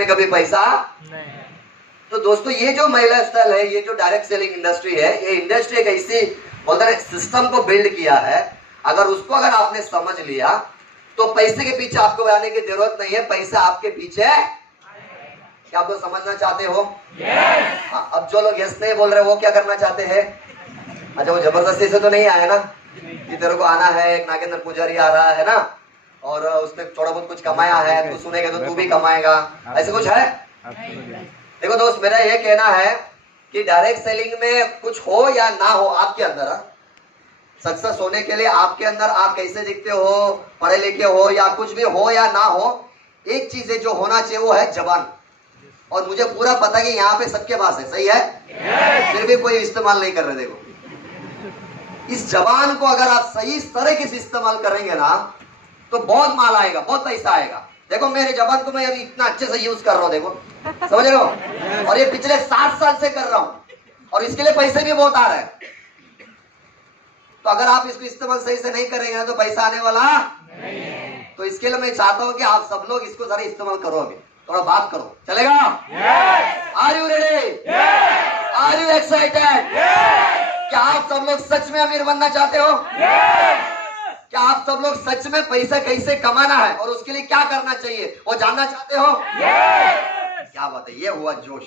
में कभी पैसा नहीं। तो दोस्तों ये जो महिला स्टाइल है, ये जो डायरेक्ट सेलिंग इंडस्ट्री है, ये इंडस्ट्री एक ऐसी बोलते हैं सिस्टम को बिल्ड किया है। अगर उसको अगर आपने समझ लिया तो पैसे के पीछे आपको आने की जरूरत नहीं है, पैसा आपके पीछे। क्या आप लोग समझना चाहते हो? yes. अब जो लोग यस नहीं बोल रहे वो क्या करना चाहते हैं? अच्छा, वो जबरदस्ती से तो नहीं आया ना कि तेरे को आना है, एक नागेंद्र पुजारी आ रहा है ना और उसने थोड़ा बहुत कुछ कमाया है, तू सुनेगा तो तू भी कमाएगा, ऐसे कुछ है? देखो दोस्त, मेरा ये कहना है कि डायरेक्ट सेलिंग में कुछ हो या ना हो, आपके अंदर सक्सेस होने के लिए आपके अंदर आप कैसे दिखते हो, पढ़े लिखे हो या कुछ भी हो या ना हो, एक चीज है जो होना चाहिए वो है जबान। और मुझे पूरा पता है कि यहाँ पे सबके पास है, सही है? फिर भी कोई इस्तेमाल नहीं कर रहे। देखो, इस जबान को अगर आप सही तरीके से इस्तेमाल करेंगे ना तो बहुत माल आएगा, बहुत पैसा आएगा। देखो मेरे जबान को मैं अभी इतना अच्छे से यूज कर रहा हूँ, देखो, समझ रहे हो? और ये पिछले 7 साल से कर रहा हूँ और इसके लिए पैसे भी बहुत आ रहे हैं। तो अगर आप इसको इस्तेमाल सही से नहीं करेंगे ना तो पैसा आने वाला नहीं। तो इसके लिए मैं चाहता हूँ कि आप सब लोग इसको जरा इस्तेमाल करो, अभी थोड़ा बात करो, चलेगा? Are you ready? Are you excited? क्या आप सब लोग सच में अमीर बनना चाहते हो? क्या आप सब लोग सच में पैसा कैसे कमाना है और उसके लिए क्या करना चाहिए वो जानना चाहते हो? क्या बात है, ये हुआ जोश।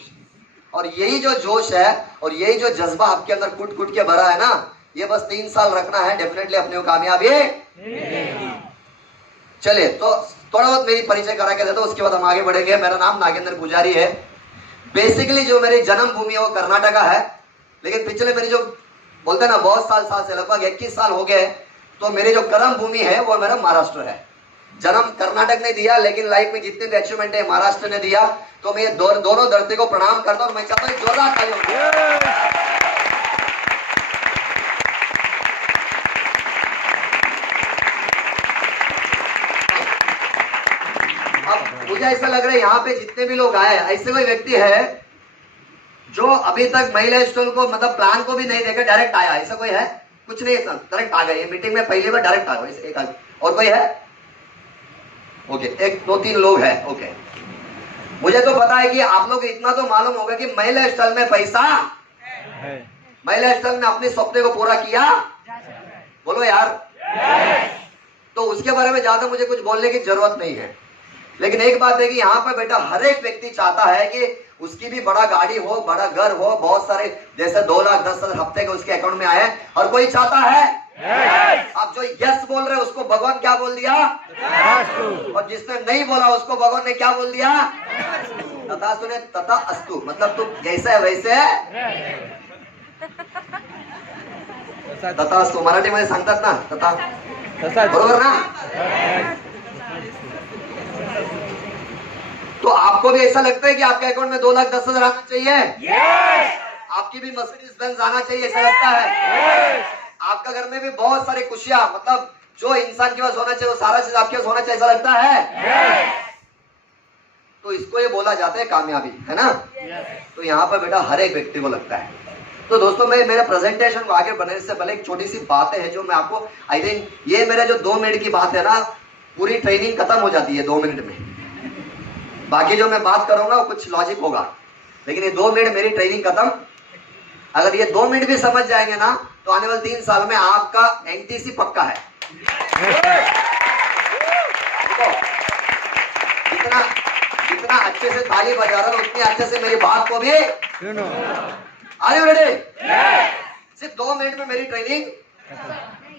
और यही जो जोश है और यही जो जज्बा आपके अंदर कुट कुट के भरा है ना, ये बस 3 साल रखना है, डेफिनेटली अपने को कामयाबी। चलिए, तो थोड़ा बहुत मेरी परिचय करा के देता हूं, उसके बाद हम आगे बढ़ेंगे। मेरा नाम नागेंद्र पुजारी है। बेसिकली जो मेरी जन्म भूमि है वो कर्नाटका है, लेकिन पिछले मेरी जो बोलते हैं ना बहुत साल से लगभग 21 साल हो गए, तो मेरी जो कर्म भूमि है वो मेरा महाराष्ट्र है। जन्म कर्नाटक ने दिया, लेकिन लाइफ में जितने भी अचीवमेंट है महाराष्ट्र ने दिया। तो मैं दोनों धरती को प्रणाम करता हूं और मैं चाहता हूं जोरदार ताली हो। मुझे ऐसा लग रहा है यहाँ पे जितने भी लोग आए, ऐसे कोई व्यक्ति है जो अभी तक महिला स्टॉल को मतलब प्लान को भी नहीं देखा डायरेक्ट आया? ऐसा कोई है? कुछ नहीं है, डायरेक्ट आ गए मीटिंग में, पहली बार डायरेक्ट आ गए। एक और कोई है? ओके, 1-2-3 लोग हैं। ओके, मुझे तो पता है कि आप लोग इतना तो मालूम होगा कि महिला स्टॉल में पैसा है। महिला स्टॉल ने अपने सपने को पूरा किया, बोलो यार। तो उसके बारे में ज्यादा मुझे कुछ बोलने की जरूरत नहीं है, लेकिन एक बात है कि यहाँ पर बेटा हर एक व्यक्ति चाहता है कि उसकी भी बड़ा गाड़ी हो, बड़ा घर हो, बहुत सारे, जैसे 2,10,000 हफ्ते के उसके अकाउंट में आए, हर कोई चाहता है। अब जो यस बोल रहे उसको भगवान क्या बोल दिया? और जिसने नहीं बोला उसको भगवान ने क्या बोल दिया? तथा सुने तथा अस्तु, मतलब तू जैसे है वैसे तथा अस्तु। मराठी मध्ये सांगतात ना तथा, बरोबर ना? तो आपको भी ऐसा लगता है कि आपके अकाउंट में 2,10,000 आना चाहिए? आपकी भी मर्सिडीज बेंज आना चाहिए, ऐसा लगता है? आपका घर में भी बहुत सारी खुशियां, मतलब जो इंसान के पास होना चाहिए वो सारा चीज आपके पास होना चाहिए, ऐसा लगता है? तो इसको ये बोला जाता है कामयाबी, है ना? तो यहाँ पर बेटा हर एक व्यक्ति को लगता है। तो दोस्तों, मैं मेरे प्रेजेंटेशन को आगे बढ़ने से पहले एक छोटी सी बात है जो मैं आपको, आई थिंक ये मेरा जो 2 मिनट की बात है ना, पूरी ट्रेनिंग खत्म हो जाती है 2 मिनट में। बाकी जो मैं बात करूंगा वो कुछ लॉजिक होगा, लेकिन ये 2 मिनट मेरी ट्रेनिंग खत्म। अगर ये 2 मिनट भी समझ जाएंगे ना तो आने वाले 3 साल में आपका एनटीसी पक्का है। जितना अच्छे से ताली बजा रहा हूं उतनी अच्छे से मेरी बात को भी सुनो। Are you ready? सिर्फ 2 मिनट में मेरी ट्रेनिंग,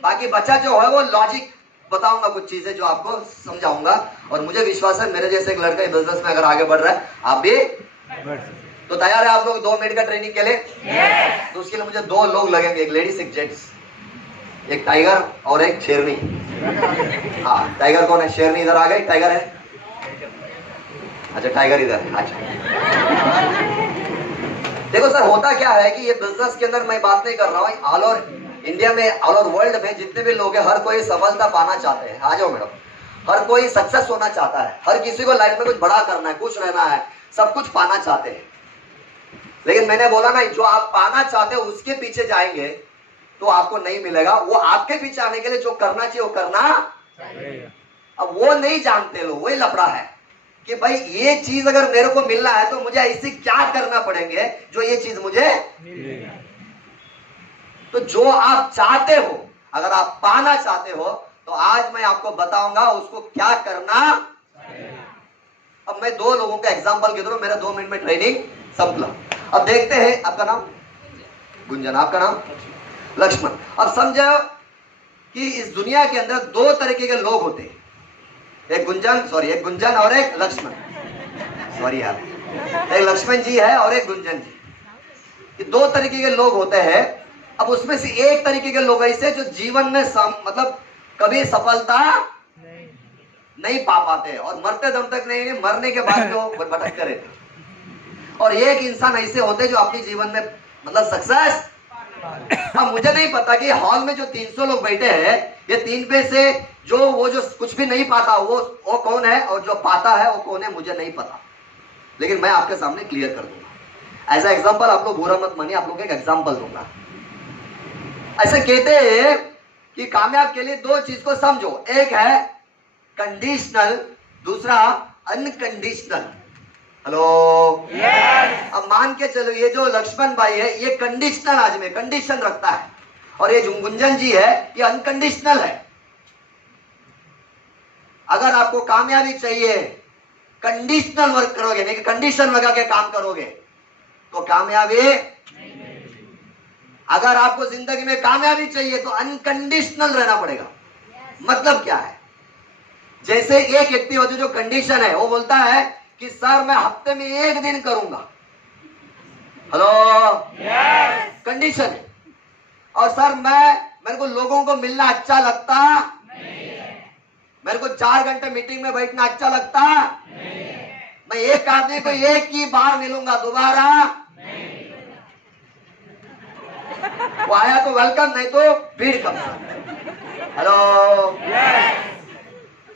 बाकी बच्चा जो है वो लॉजिक बताऊंगा, कुछ चीजें जो आपको समझाऊंगा। और मुझे विश्वास है मेरे जैसे एक लड़का बिजनेस में अगर आगे बढ़ रहा है, आप भी। तो तैयार है आप लोग 2 मिनट का ट्रेनिंग के लिए? तो उसके लिए मुझे 2 लोग लगेंगे, एक लेडीज एक जेंट्स, एक टाइगर और एक शेरनी। हाँ, टाइगर कौन है? शेरनी इधर आ गई, टाइगर है? अच्छा, टाइगर इधर है। अच्छा, देखो सर, होता क्या है कि ये बिजनेस के अंदर मैं बात नहीं कर रहा हूँ, ऑल ओवर इंडिया में, ऑल ओवर वर्ल्ड में जितने भी लोग हैं, हर कोई सफलता पाना चाहते हैं। आ जाओ मैडम। हर कोई सक्सेस होना चाहता है, हर किसी को लाइफ में कुछ बड़ा करना है, खुश रहना है, सब कुछ पाना चाहते हैं। लेकिन मैंने बोला ना, जो आप पाना चाहते हो उसके पीछे जाएंगे तो आपको नहीं मिलेगा। वो आपके पीछे आने के लिए जो करना चाहिए वो करना। अब वो नहीं जानते लोग, वही लफड़ा है। कि भाई ये चीज अगर मेरे को मिलना है तो मुझे ऐसी क्या करना पड़ेंगे जो ये चीज मुझे मिलेगा। तो जो आप चाहते हो, अगर आप पाना चाहते हो, तो आज मैं आपको बताऊंगा उसको क्या करना। अब मैं 2 लोगों का एग्जांपल के दूं, मेरा 2 मिनट में ट्रेनिंग संपला। अब देखते हैं, आपका नाम गुंजन, आपका नाम लक्ष्मण। अब समझो कि इस दुनिया के अंदर 2 तरीके के लोग होते हैं, एक गुंजन और एक लक्ष्मण। सॉरी यार, एक लक्ष्मण जी है और एक गुंजन जी। ये 2 तरीके के लोग होते हैं। अब उसमें से एक तरीके के लोग ऐसे जो जीवन में मतलब कभी सफलता नहीं पा पाते और मरते दम तक नहीं, मरने के बाद भी वो भटकते रहते। और एक इंसान ऐसे होते जो अपने जीवन में मतलब सक्सेस। अब मुझे नहीं पता कि हॉल में जो 300 लोग बैठे हैं, ये 3 पे से जो कुछ भी नहीं पाता वो कौन है, और जो पाता है वो कौन है, मुझे नहीं पता। लेकिन मैं आपके सामने क्लियर कर दूंगा। एज एग्जाम्पल, आप लोग बुरा मत मानिए, आप लोग एक एग्जाम्पल दूंगा। ऐसे कहते हैं कि कामयाब के लिए 2 चीज को समझो, एक है कंडीशनल, दूसरा अनकंडीशनल। हेलो, अब मान के चलो ये जो लक्ष्मण भाई है ये कंडीशनल आज में कंडीशन रखता है, और ये जो गुंजन जी है ये अनकंडीशनल है। अगर आपको कामयाबी चाहिए, कंडीशनल वर्क करोगे, नहीं कंडीशन लगा के काम करोगे तो कामयाबी। अगर आपको जिंदगी में कामयाबी चाहिए तो अनकंडीशनल रहना पड़ेगा। मतलब क्या है? जैसे एक व्यक्ति होती जो कंडीशन है, वो बोलता है कि सर मैं हफ्ते में 1 दिन करूंगा। हेलो, कंडीशन है। और सर मेरे को लोगों को मिलना अच्छा लगता नहीं है। मेरे को 4 घंटे मीटिंग में बैठना अच्छा लगता नहीं है। मैं एक आदमी को 1 ही बार मिलूंगा, दोबारा नहीं। वो आया तो वेलकम, नहीं तो भीड़ कम। हेलो,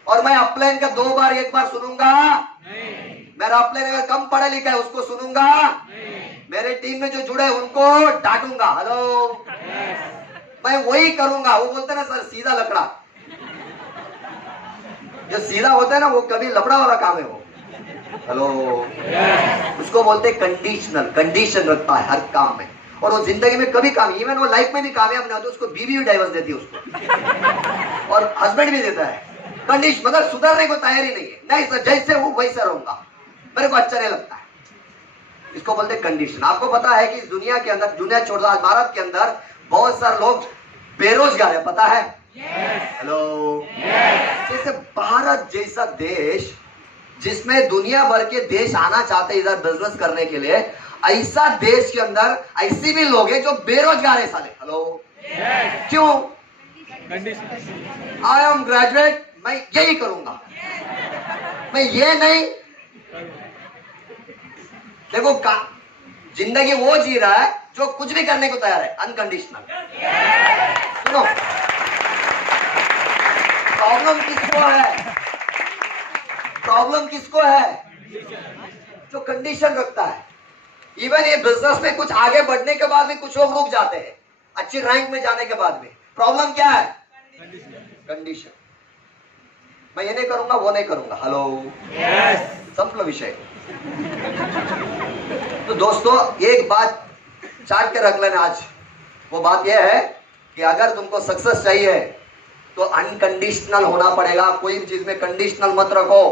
और मैं अपलाइन का 2 बार 1 बार सुनूंगा नहीं। मेरा अपलाइन अगर कम पढ़ा लिखा है उसको सुनूंगा नहीं। मेरे टीम में जो जुड़े उनको डांटूंगा। हेलो, मैं वही करूंगा। वो बोलते ना सर सीधा लकड़ा, जो सीधा होता है ना वो कभी लफड़ा वाला काम है वो। हेलो, उसको बोलते कंडीशनल, कंडीशन रखता है हर काम में, और वो जिंदगी में कभी काम, इवन वो लाइफ में भी कामयाब नहीं होता, उसको बीवी भी डाइवर्स देती है उसको, और हस्बैंड भी देता है कंडीशन, मगर सुधरने को तैयारी नहीं है। नहीं सर जैसे हूं वैसे रहूंगा, मेरे को अच्छा नहीं लगता है। इसको बोलते कंडीशन। आपको पता है कि इस दुनिया के अंदर, दुनिया छोड़ दो, भारत के अंदर बहुत सारे लोग बेरोजगार है, पता है? हेलो, जैसे भारत जैसा देश जिसमें दुनिया भर के देश आना चाहते हैं इधर बिजनेस करने के लिए, ऐसा देश के अंदर ऐसे भी लोग हैं जो बेरोजगार है साले। हेलो, क्यों? आई एम ग्रेजुएट, मैं यही करूंगा, मैं ये नहीं। देखो जिंदगी वो जी रहा है जो कुछ भी करने को तैयार है, अनकंडीशनल। सुनो, प्रॉब्लम किसको है? प्रॉब्लम किसको है? जो कंडीशन रखता है। इवन ये बिजनेस में कुछ आगे बढ़ने के बाद भी कुछ लोग रुक जाते हैं, अच्छी रैंक में जाने के बाद भी। प्रॉब्लम क्या है? कंडीशन। मैं ये नहीं करूंगा, वो नहीं करूंगा। हेलो, सिंपल विषय। तो दोस्तों एक बात चाट के रख लेना आज, वो बात यह है कि अगर तुमको सक्सेस चाहिए तो अनकंडीशनल होना पड़ेगा। कोई भी चीज में कंडीशनल मत रखो।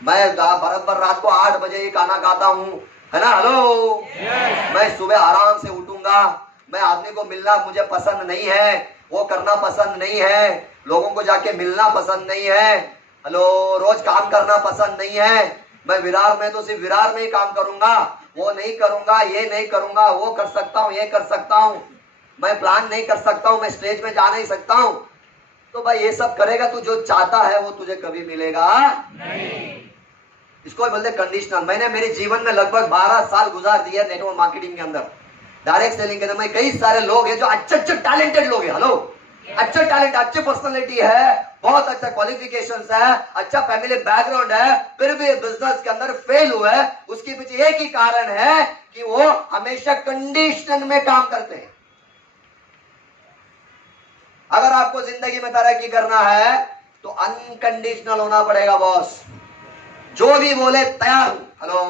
मैं बराबर रात को 8 बजे ये गाना गाता हूँ, है ना? हेलो, मैं सुबह आराम से उठूंगा, मैं आदमी को मिलना मुझे पसंद नहीं है, वो करना पसंद नहीं है, लोगों को जाके मिलना पसंद नहीं है। हेलो, रोज काम करना पसंद नहीं है। मैं विरार में तो सिर्फ विरार में ही काम करूंगा, वो नहीं करूंगा, ये नहीं करूंगा, वो कर सकता हूँ, ये कर सकता हूँ, मैं प्लान नहीं कर सकता हूँ, मैं स्टेज में जा नहीं सकता हूँ। तो भाई ये सब करेगा तू, जो चाहता है वो तुझे कभी मिलेगा नहीं। इसको बोलते कंडीशनल। मैंने मेरे जीवन में लगभग 12 साल गुजार दिया नेटवर्क मार्केटिंग के अंदर, डायरेक्ट सेलिंग के अंदर। मैं कई सारे लोग हैं जो अच्छे टैलेंटेड लोग हैं। हेलो, अच्छे टैलेंट, अच्छे पर्सनालिटी है, बहुत अच्छा क्वालिफिकेशंस है, अच्छा फैमिली बैकग्राउंड है, फिर भी बिजनेस के अंदर फेल हुए। उसके पीछे एक ही कारण है कि वो हमेशा कंडीशन में काम करते हैं। अगर आपको जिंदगी में तरक्की करना है तो अनकंडीशनल होना पड़ेगा बॉस। जो भी बोले तैयार हूं। हेलो,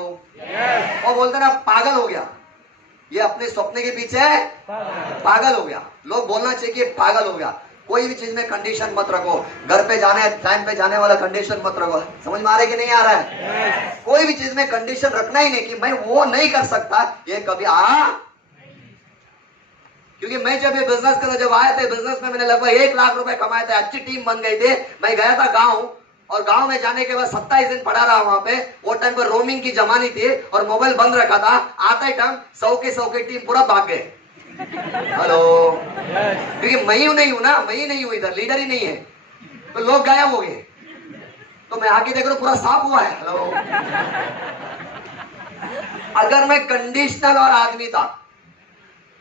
वो बोलते ना पागल हो गया, ये अपने सपने के पीछे पागल हो गया। लोग बोलना चाहिए कि पागल हो गया। कोई भी चीज में कंडीशन मत रखो। घर पे जाने टाइम पे जाने वाला कंडीशन मत रखो। समझ में आ रहा है कि नहीं आ रहा है? कोई भी चीज में कंडीशन रखना ही नहीं कि मैं वो नहीं कर सकता, ये कभी क्योंकि मैं जब ये बिजनेस करने जब आया था, बिजनेस में मैंने लगभग 1 लाख रुपए कमाए थे, अच्छी टीम बन गई थी। मैं गया था गांव, और गांव में जाने के बाद 27 दिन पड़ा रहा वहां पे। वो टाइम पर रोमिंग की जमानी थी और मोबाइल बंद रखा था। आता ही टाइम 100 की टीम पूरा भाग गए। हेलो, क्योंकि मैं ही नहीं हूं ना, मैं ही नहीं हूं, इधर लीडर ही नहीं है, तो लोग गायब हो गए। तो मैं आगे देख रहा हूं पूरा साफ हुआ है। हेलो, अगर मैं कंडीशनल और आदमी था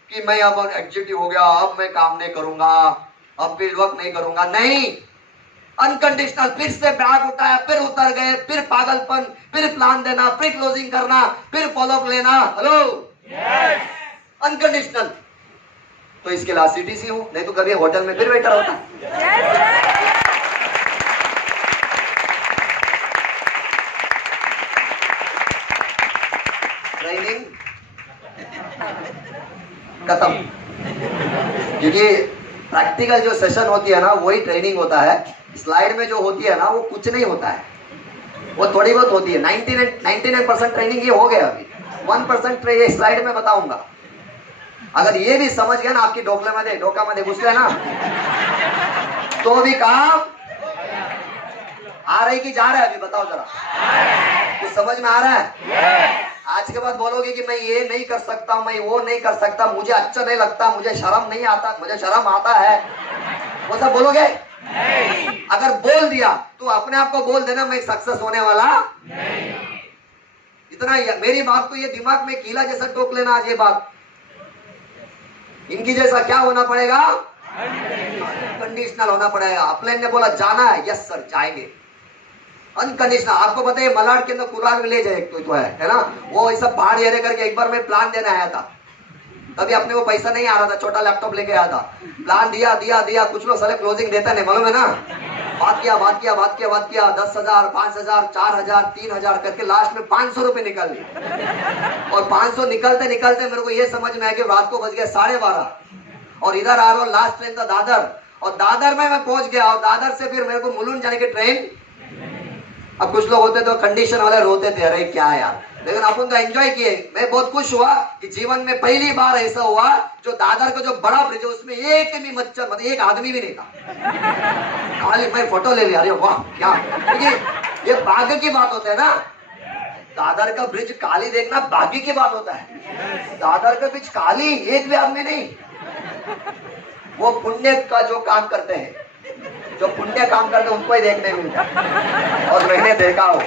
कि मैं अब एग्जीक्यूटिव हो गया, अब मैं काम नहीं करूंगा, अब फील्ड वर्क नहीं करूंगा, नहीं, अनकंडीशनल, फिर से बैग उठाया, फिर उतर गए, फिर पागलपन, फिर प्लान देना, फिर क्लोजिंग करना, फिर फॉलोअप लेना। Hello, unconditional. तो इसके लिए सीटीसी हूं, नहीं तो कभी होटल में फिर वेटर होता। ट्रेनिंग खत्म, क्योंकि प्रैक्टिकल जो सेशन होती है ना वही ट्रेनिंग होता है। स्लाइड में जो होती है ना वो कुछ नहीं होता है, वो थोड़ी बहुत होती है। 99% ट्रेनिंग ये हो गया, अभी 1% ये स्लाइड में बताऊंगा। अगर ये भी समझ गया ना, आपकी डोका में घुस गया ना, तो भी काम आ रही कि जा रहा है? अभी बताओ जरा, कुछ समझ में आ रहा है? आज के बाद बोलोगे कि मैं ये नहीं कर सकता, मैं वो नहीं कर सकता, मुझे अच्छा नहीं लगता, मुझे शर्म नहीं आता, मुझे शर्म आता है, वो सब बोलोगे? अगर बोल दिया तो अपने आप को बोल देना मैं सक्सेस होने वाला नहीं। इतना मेरी बात को ये दिमाग में कीला जैसा टोक लेना। आज ये बात इनकी जैसा क्या होना पड़ेगा? कंडीशनल होना पड़ेगा। अपने ने बोला जाना है, यस सर जाएंगे। अनकंडीशनल, आपको पता है मलाड के अंदर कुरान विलेज है, तो है ना, वो ऐसा पहाड़ एरिया करके एक बार मैं प्लान देने आया था। तभी अपने को पैसा नहीं आ रहा था, छोटा लैपटॉप लेके आया था। प्लान दिया, कुछ लोग साले क्लोजिंग देता नहीं, मालूम है ना। बात किया 10,000, 5,000, 4,000, 3,000 करके लास्ट में 500 रुपए निकाल लिए। और 500 निकलते निकलते मेरे को ये समझ में आया कि रात को बज गया 12:30, और इधर आ रहा हूँ, लास्ट ट्रेन था दादर, और दादर में मैं पहुंच गया, और दादर से फिर मेरे को मुलुंड जाने की ट्रेन। अब कुछ लोग होते तो कंडीशन वाले रोते थे, अरे क्या यार, लेकिन अपन तो एंजॉय किए। मैं बहुत खुश हुआ कि जीवन में पहली बार ऐसा हुआ जो दादर का जो बड़ा ब्रिज है उसमें एक भी मच्छर, मतलब एक आदमी भी नहीं था। खाली मैं फोटो ले लिया, अरे वाह क्या, क्योंकि ये भाग्य की बात होता है ना। दादर का ब्रिज काली देखना भाग्य की बात होता है। दादर का ब्रिज काली, एक भी आदमी नहीं। वो पुण्य का जो काम करते हैं, जो पुण्य काम करते हैं उनको ही देखने मिलता है, और मैंने देखा हो।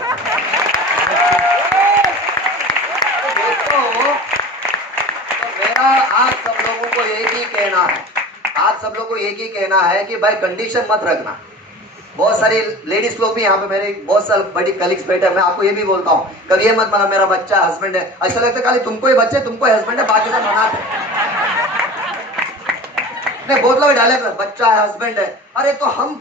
तो मेरा आप सब लोगों को एक ही कहना है, आप सब लोगों को एक ही कहना है कि भाई कंडीशन मत रखना। बहुत सारी लेडीज लोग भी यहाँ पे, मेरे बहुत सारे बड़ी कलीग्स बैठे हैं, मैं आपको ये भी बोलता हूँ, कभी ये मत माना मेरा बच्चा हस्बैंड है, ऐसा लगता है खाली तुमको ही बच्चे, तुमको हस्बैंड है, बाकी सब मनाते। मैं बहुत लोग डायलॉग, बच्चा है हस्बैंड है, अरे तो हम